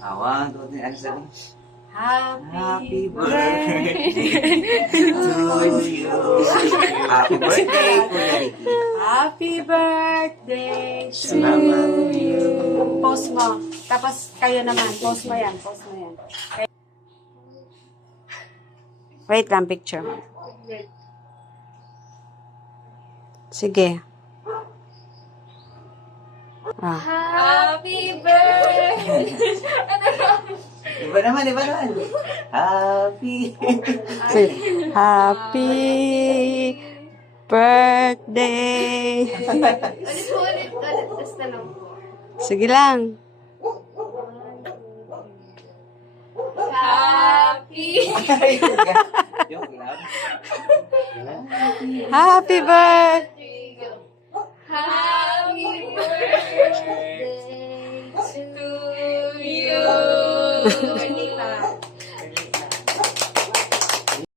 One, two, three, and seven. Happy birthday to you. Happy birthday, Kuya Ricky. Happy birthday to Salamat. you. Post mo. Tapos kayo naman. Post mo yan. Post mo yan. Wait lang, picture. Sige. Happy birthday! Iba naman. Happy. Happy birthday. Ulit. Tapos na lang po. Sige lang. Happy! Joke lang. Happy birthday. Happy birthday to you!